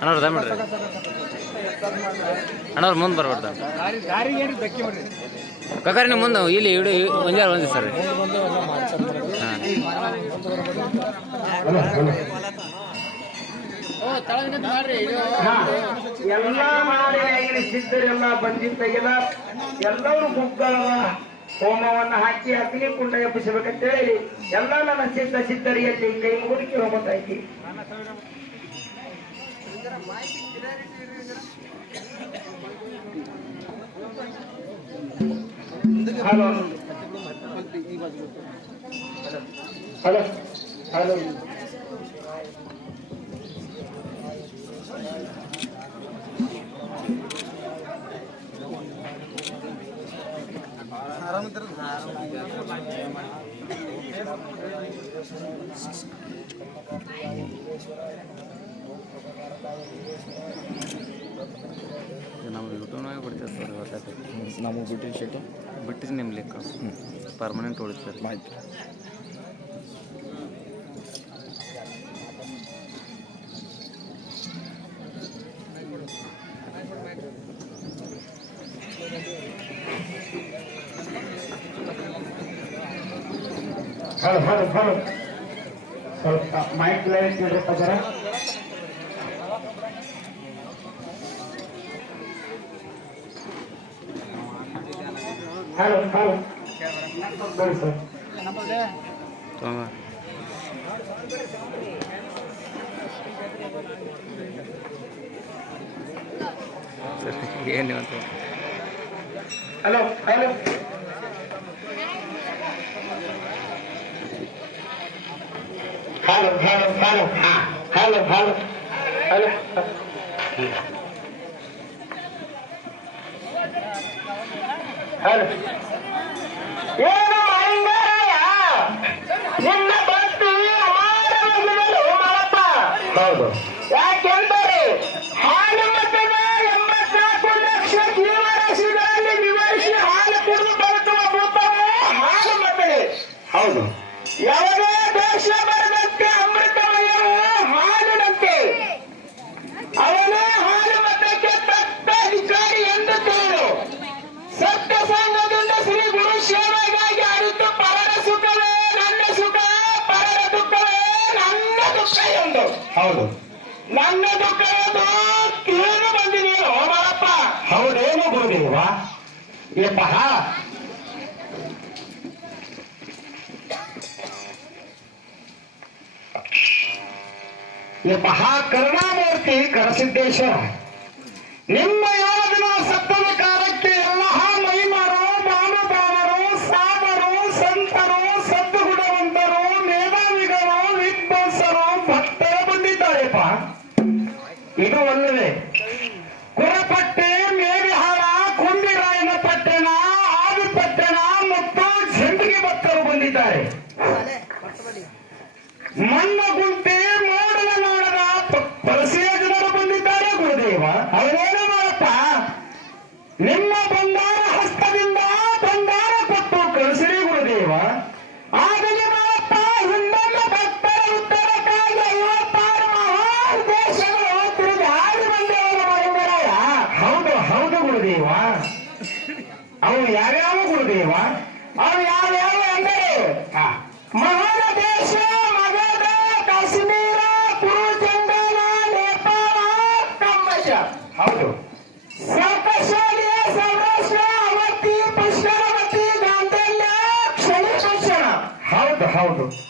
ಅಣ್ಣವ್ರು ದಯಮಾಡ್ರಿ ಅಣ್ಣವ್ರು ಮುಂದೆ ಬರ್ಬಾರ್ದು ಮಾಡ್ರಿ ಕಕಾರಿ ನಿಮ್ಮ ಮುಂದೆ ಇಲ್ಲಿ ಇಡೀ ಒಂಜಾರ ಒಂದಿ ಸರ್. ಹಾ, ಎಲ್ಲಾ ಮಾಡಿನ ಸಿದ್ಧರೆಲ್ಲ ಬಂದಿದ್ದಾಗೆಲ್ಲ ಎಲ್ಲರೂ ಗುಗ್ಗಳವ ಹೋಮವನ್ನ ಹಾಕಿ ಅಗ್ನಿ ಕುಂಡ ಎಬ್ಬಿಸಬೇಕಂತ ಹೇಳಿ ಎಲ್ಲ ನನ್ನ ಸಿದ್ಧ ಸಿದ್ಧರಿಯಲ್ಲಿ ಕೈ ಮುಗುಡಿಕೆ ಹೋಗ್ತಾ ಇದ್ದಿ ಹಲೋ. ಹಲೋ. ಹಲೋ. ನಾವು ಯೂಟ್ಯೂಬ್ನಾಗ ಬಿಡ್ತೀವಿ ಸರ್ ಇವತ್ತು ನಮಗೆ ಬಿಟ್ಟಿನ ಶೀಟು ಬಿಟ್ಟಿದ್ದು ನಿಮ್ಮ ಲೆಕ್ಕ ಪರ್ಮನೆಂಟ್ ಉಳಿತಾರೆ ಆಯ್ತು ಹಲೋ ಹಲೋ ಹಲೋ ಸ್ವಲ್ಪ ಮೈಕ್ ಲೈನ್ ಕೇಳ್ರಪ್ಪ ಜರ ಹಲೋ ಹಲೋ ಬನ್ನಿ ಸರ್ ತೊಗೊಂಬ ಸರಿ ಏನು ಅಂತ hello hello hello hello hello ಹಾ ಹಲೋ ಹಲೋ ಹಲೋ ಹಲೋ ಏನು ಅಳಿಂಗಾರಯ್ಯ ನಿನ್ನ ಭಕ್ತಿ ಅಮಾರವಾಗಿರಲು ಮಾರಪ್ಪ ಹೌದು ಯಾಕೆಂದರೆ ಯಾವುದೇ ದೋಷ ಬರದಂತೆ ಅಮೃತಮಯವು ಹಾಲಿನಂತೆ ಅವನ ಹಾಲು ಮತಕ್ಕೆ ತಕ್ಕ ಅಧಿಕಾರಿ ಎಂದು ತಿಳಿದು ಸತ್ಯ ಸಂಘದಿಂದ ಶ್ರೀ ಗುರು ಸೇವೆಗಾಗಿ ಅರಿತು ಪರರ ಸುಖವೇ ನನ್ನ ಸುಖ ಪರರ ದುಃಖವೇ ನನ್ನ ದುಃಖ ಎಂದು. ಹೌದು. ನನ್ನ ದುಃಖ ಎಂದು ತಿಳಿದು ಬಂದಿದೆಯೋ ಮಾರಪ್ಪ ಹೌದೇನು ಗುರುದೇವ? ಯಪ್ಪ ಯಪ್ಪ ಕರುಣಾಮೂರ್ತಿ ಕರಸಿದ್ದೇಶ್ವರ ನಿಮ್ಮ ನಿಮ್ಮ ಬಂಗಾರ ಹಸ್ತದಿಂದ ಬಂಗಾರ ಕೊಟ್ಟು ಕಳಿಸಿರಿ ಗುರುದೇವ. ಆಗಲಿ ಮಾಡಪ್ಪ ಹಿಂದೊಂದ ಭಕ್ತರ ಉತ್ತರಕ್ಕಾಗಿ ಐವತ್ತಾರು ಮಹಾನ್ ದೇಶಗಳು ತಿರುಗಾಡಿ ಬಂದೇವರ ಮಹಿಮರಾಯ ಹೌದು ಹೌದು ಗುರುದೇವ. ಅವು ಯಾವ್ಯಾವ ಗುರುದೇವ? ಅವು ಯಾವ್ಯಾವ ಅಂದರೆ ಹಾ. ಮಹಾನ ದೇಶ ಮಗಧ ಕಾಶ್ಮೀರ ಕುರು ಜಂಗಲ ನೇಪಾಳ ಕಂಬಜ ಹೌದು. ಹೌದು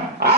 I,